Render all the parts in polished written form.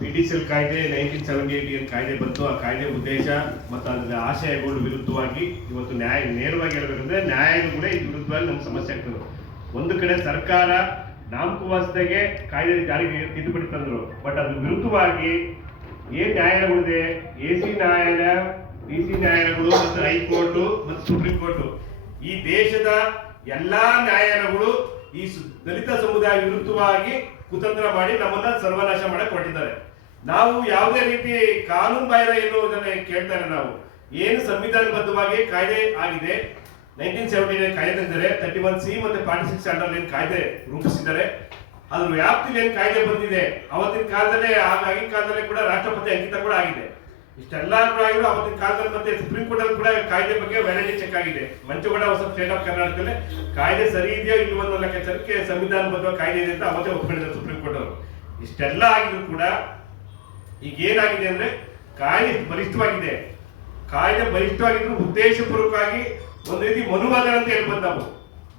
PDCL ಕಾಯ್ದೆ 1978 ಏನು ಕಾಯ್ದೆ ಬಂತು, ಆ ಕಾಯ್ದೆ ಉದ್ದೇಶ ಮತ್ತು ಅದರ ಆಶಯಗಳು ವಿರುದ್ಧವಾಗಿ ಇವತ್ತು ನೇರವಾಗಿ ಹೇಳಬೇಕಂದ್ರೆ ನ್ಯಾಯಾಲಯಗಳೇ ಈ ವಿರುದ್ಧವಾಗಿ ನಮ್ಗೆ ಸಮಸ್ಯೆ ಆಗ್ತದೆ. ಒಂದು ಕಡೆ ಸರ್ಕಾರ ನಾಮಕವಾಸದಾಗೆ ಕಾಯ್ದೆ ಜಾರಿಗೆ ತಿದ್ದುಪಡಿ ತಂದರು, ಬಟ್ ಅದ್ರ ವಿರುದ್ಧವಾಗಿ ಏನ್ ನ್ಯಾಯಾಲಯಗಳಿದೆ, AC ನ್ಯಾಯಾಲಯ, DC ನ್ಯಾಯಾಲಯಗಳು ಮತ್ತು ಹೈಕೋರ್ಟ್ ಮತ್ತು ಸುಪ್ರೀಂ ಕೋರ್ಟ್, ಈ ದೇಶದ ಎಲ್ಲಾ ನ್ಯಾಯಾಲಯಗಳು ಈ ದಲಿತ ಸಮುದಾಯ ವಿರುದ್ಧವಾಗಿ ಕುತಂತ್ರ ಮಾಡಿ ನಮ್ಮನ್ನ ಸರ್ವನಾಶ ಮಾಡಕ್ ಹೊರಟಿದ್ದಾರೆ. ನಾವು ಯಾವುದೇ ರೀತಿ ಕಾನೂನು ಬಾಹಿರ ಎನ್ನುವುದನ್ನ ಕೇಳ್ತಾರೆ. ನಾವು ಏನು ಸಂವಿಧಾನಬದ್ಧವಾಗಿ ಕಾಯ್ದೆ ಆಗಿದೆ, 1979 ಕಾಯ್ದೆ ತಂದಿದ್ದಾರೆ, 31C ಮತ್ತು 46 ಅಂಡರ್ ಏನು ಕಾಯ್ದೆ ರೂಪಿಸಿದ್ದಾರೆ, ಅದ್ರ ವ್ಯಾಪ್ತಿಯಲ್ಲಿ ಏನು ಕಾಯ್ದೆ ಬಂದಿದೆ. ಅವತ್ತಿನ ಕಾಲದಲ್ಲೇ ಆಗಿನ ಕಾಲದಲ್ಲೇ ಕೂಡ ರಾಷ್ಟ್ರಪತಿ ಅಂಕಿತ ಕೂಡ ಆಗಿದೆ. ಇಷ್ಟೆಲ್ಲ ಕೂಡ ಆಗಿರೋ ಅವತ್ತಿನ ಕಾಲದಲ್ಲಿ ಮತ್ತೆ ಸುಪ್ರೀಂ ಕೋರ್ಟ್ ಅಲ್ಲಿ ಕೂಡ ಕಾಯ್ದೆ ಬಗ್ಗೆ ವ್ಯಾಲಿಡಿಟಿ ಚೆಕ್ ಆಗಿದೆ. ಮಂಚುಗೌಡ ಹೊಸ ಸ್ಟೇಟ್ ಆಫ್ ಕರ್ನಾಟಕದಲ್ಲಿ ಕಾಯ್ದೆ ಸರಿ ಇದೆಯೋ ಇಲ್ವೋ ಅನ್ನೋ ಲೆಕ್ಕಾಚಾರಕ್ಕೆ ಸಂವಿಧಾನಬದ್ಧ ಕಾಯ್ದೆ ಇದೆ ಅಂತ ಅವತ್ತೇ ಒಪ್ಪಿಕೊಂಡಿದ್ದಾರೆ ಸುಪ್ರೀಂ ಕೋರ್ಟ್ ಅವರು. ಇಷ್ಟೆಲ್ಲ ಆಗಿದ್ರು ಕೂಡ ಈಗ ಏನಾಗಿದೆ ಅಂದ್ರೆ ಕಾಯ್ದೆ ಬಲಿಷ್ಠವಾಗಿದೆ. ಕಾಯ್ದೆ ಬಲಿಷ್ಠವಾಗಿದ್ರು ಉದ್ದೇಶಪೂರ್ವಕವಾಗಿ ಒಂದು ರೀತಿ ಮನುವಾದ ಅಂತ ಹೇಳ್ಬೋದು ನಾವು.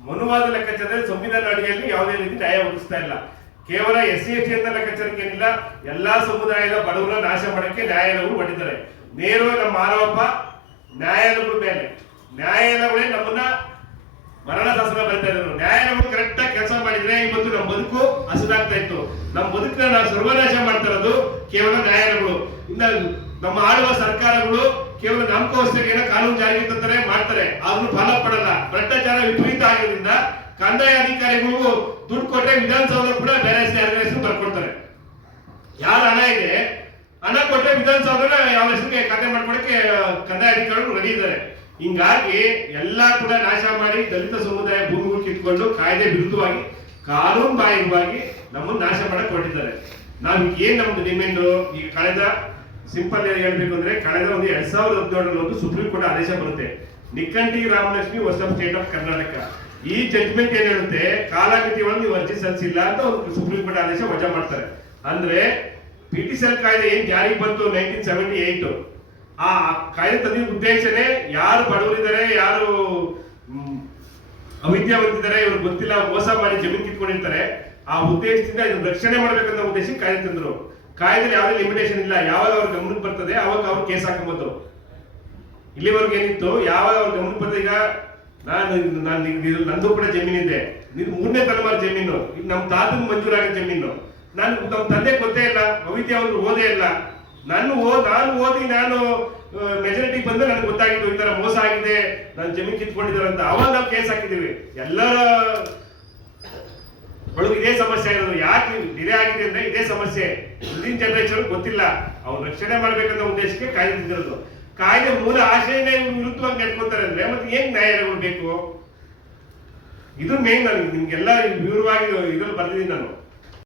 ಮನುವಾದ ಲೆಕ್ಕಾಚಾರದಲ್ಲಿ ಸಂವಿಧಾನ ಅಡಿಯಲ್ಲಿ ಯಾವುದೇ ರೀತಿ ನ್ಯಾಯ ಒದಗಿಸ್ತಾ ಇಲ್ಲ. ಕೇವಲ SC/ST ಅಂತ ಲೆಕ್ಕಾಚಾರಕ್ಕೆ ಏನಿಲ್ಲ, ಎಲ್ಲಾ ಸಮುದಾಯದ ಬಡವರನ್ನ ನಾಶ ಮಾಡಕ್ಕೆ ನ್ಯಾಯಾಲಯಗಳು ಮಾಡಿದ್ದಾರೆ. ನೇರವಾಗಿ ನಮ್ಮ ಆರೋಪ ನ್ಯಾಯಾಲಯಗಳ ಮೇಲೆ. ನ್ಯಾಯಾಲಯಗಳೇ ನಮ್ಮನ್ನ ಮರಣ ಶಾಸನ ಬರೀತಾ ಇದ್ರು. ನ್ಯಾಯಾಲಯಗಳು ಕರೆಕ್ಟ್ ಆಗಿ ಕೆಲಸ ಮಾಡಿದ್ರೆ ಇವತ್ತು ನಮ್ಮ ಬದುಕು ಹಸನಾಗ್ತಾ ಇತ್ತು. ನಮ್ಮ ಬದುಕನ್ನ ನಾವು ಸರ್ವನಾಶ ಮಾಡ್ತಾ ಇರೋದು ಕೇವಲ ನ್ಯಾಯಾಲಯಗಳು. ಇನ್ನ ನಮ್ಮ ಆಳುವ ಸರ್ಕಾರಗಳು ಕೇವಲ ನಾಮಕಾವಸ್ಥೆಗೆ ಏನೋ ಕಾನೂನು ಜಾರಿಗೆ ತಂತಾರೆ, ಮಾಡ್ತಾರೆ, ಅದನ್ನು ಫಾಲೋ ಮಾಡಲ್ಲ. ಭ್ರಷ್ಟಾಚಾರ ವಿಪರೀತ ಆಗಿರೋದ್ರಿಂದ ಕಂದಾಯ ಅಧಿಕಾರಿಗಳಿಗೂ ದುಡ್ಡು ಕೊಟ್ಟರೆ ವಿಧಾನಸೌಧ ಕೂಡ ಬೇರೆ ಹೆಸರು ಬರ್ಕೊಡ್ತಾರೆ. ಯಾರ ಹಣ ಇದೆ, ಹಣ ಕೊಟ್ಟರೆ ವಿಧಾನಸೌಧ ಯಾವ ಹೆಸರಿಗೆ ಖಾತೆ ಮಾಡ್ಕೊಳಕ್ಕೆ ಕಂದಾಯ ಅಧಿಕಾರಿಗಳು ರೆಡಿ ಇದ್ದಾರೆ. ಹಿಂಗಾಗಿ ಎಲ್ಲಾ ಕೂಡ ನಾಶ ಮಾಡಿ ದಲಿತ ಸಮುದಾಯ ಭೂಮಿಗಳು ಕಿತ್ಕೊಂಡು ಕಾಯ್ದೆ ವಿರುದ್ಧವಾಗಿ ಕಾನೂನು ಬಾಹಿರವಾಗಿ ನಮ್ಮನ್ನು ನಾಶ ಮಾಡಕ್ ಹೊರಟಿದ್ದಾರೆ. ನಾವು ಏನ್ ನಮ್ದು ಡಿಮ್ಯಾಂಡ್, ಈಗ ಕಳೆದ ಸಿಂಪಲ್ ಹೇಳ್ಬೇಕು ಅಂದ್ರೆ ಕಳೆದ ಒಂದು 2017 ಒಂದು ಸುಪ್ರೀಂ ಕೋರ್ಟ್ ಆದೇಶ ಬರುತ್ತೆ. ನಿಕ್ಕಂಟಿ ರಾಮಲಕ್ಷ್ಮಿ ಹೊಸ ಸ್ಟೇಟ್ ಆಫ್ ಕರ್ನಾಟಕ ಈ ಜಡ್ಜ್ಮೆಂಟ್ ಏನ್ ಹೇಳುತ್ತೆ, ಕಾಲಾಮಿತಿ ಒಳಗೆ ನೀವು ಅರ್ಜಿ ಸಲ್ಲಿಸಿಲ್ಲ ಅಂತ ಒಂದು ಸುಪ್ರೀಂ ಕೋರ್ಟ್ ಆದೇಶ ವಜಾ ಮಾಡ್ತಾರೆ. ಅಂದ್ರೆ PDCL ಕಾಯ್ದೆ ಏನ್ ಜಾರಿಗೆ ಬಂತು 1978, ಆ ಕಾಯ್ದೆ ತಂದಿದ್ದ ಉದ್ದೇಶನೇ ಯಾರು ಬಡವರಿದ್ದಾರೆ, ಯಾರು ಅವಿದ್ಯಾವಂತಿದ್ದಾರೆ, ಇವ್ರಿಗೆ ಗೊತ್ತಿಲ್ಲ, ಮೋಸ ಮಾಡಿ ಜಮೀನು ಕಿತ್ಕೊಂಡಿರ್ತಾರೆ, ಆ ಉದ್ದೇಶದಿಂದ ಇದನ್ನ ರಕ್ಷಣೆ ಮಾಡ್ಬೇಕಂತ ಉದ್ದೇಶಕ್ಕೆ ಕಾಯ್ದೆ ತಂದ್ರು. ಕಾಯ್ದೆ ಯಾವುದೇ ಲಿಮಿಟೇಷನ್ ಇಲ್ಲ. ಯಾವಾಗ ಅವ್ರ ಗಮನಕ್ಕೆ ಬರ್ತದೆ ಅವಾಗ ಅವ್ರು ಕೇಸ್ ಹಾಕಬಹುದು. ಇಲ್ಲಿವರೆಗೂ ಏನಿತ್ತು, ಯಾವಾಗ ಅವ್ರ ಗಮನಕ್ಕೆ ಬರ್ತದೆ, ಈಗ ನಂದು ಕೂಡ ಜಮೀನಿದೆ, ಇದು 3ನೇ ತಲೆಮಾರು ಜಮೀನು, ಇದು ನಮ್ಮ ತಾತನ ಮಂಜೂರಾಗಿದ್ದ ಜಮೀನು, ನಮ್ಮ ತಂದೆ ಗೊತ್ತೇ ಇಲ್ಲ, ಅವಿದ್ಯಾವಂತರು ಓದೇ ಇಲ್ಲ, ನಾನು ಓದಿ ಮೆಜಾರಿಟಿ ಬಂದ್ರೆ ನನಗೆ ಗೊತ್ತಾಗಿತ್ತು ಈ ತರ ಮೋಸ ಆಗಿದೆ, ನಾನು ಜಮೀನು ಕಿತ್ಕೊಂಡಿದ್ದಾರೆ ಅಂತ. ಅವಾಗ ನಾವು ಕೇಸ್ ಹಾಕಿದೀವಿ. ಎಲ್ಲರ ಒಳಗೆ ಇದೇ ಸಮಸ್ಯೆ ಆಗಿರೋದು. ಯಾಕೆ ಡಿಲೇ ಆಗಿದೆ ಅಂದ್ರೆ ಇದೇ ಸಮಸ್ಯೆ. ಮುಂದಿನ ಜನರೇಷನ್ ಗೊತ್ತಿಲ್ಲ, ಅವ್ರು ರಕ್ಷಣೆ ಮಾಡ್ಬೇಕನ್ನೋ ಉದ್ದೇಶಕ್ಕೆ ಕಾಯ್ದೆ ತಂದಿರೋದು. ಕಾಯ್ದೆ ಮೂಲ ಆಶಯನೇ ವಿರುದ್ಧವಾಗಿ ನಡ್ಕೊತಾರೆ ಅಂದ್ರೆ ಮತ್ತೆ ಏನ್ ನ್ಯಾಯಾಲಯಗಳು ಬೇಕು? ಇದು ಮೇನ್. ನಿಮ್ಗೆಲ್ಲ ವಿವರವಾಗಿ ಇದ್ರಲ್ಲಿ ಬರ್ದಿದ್ದೀನಿ ನಾನು.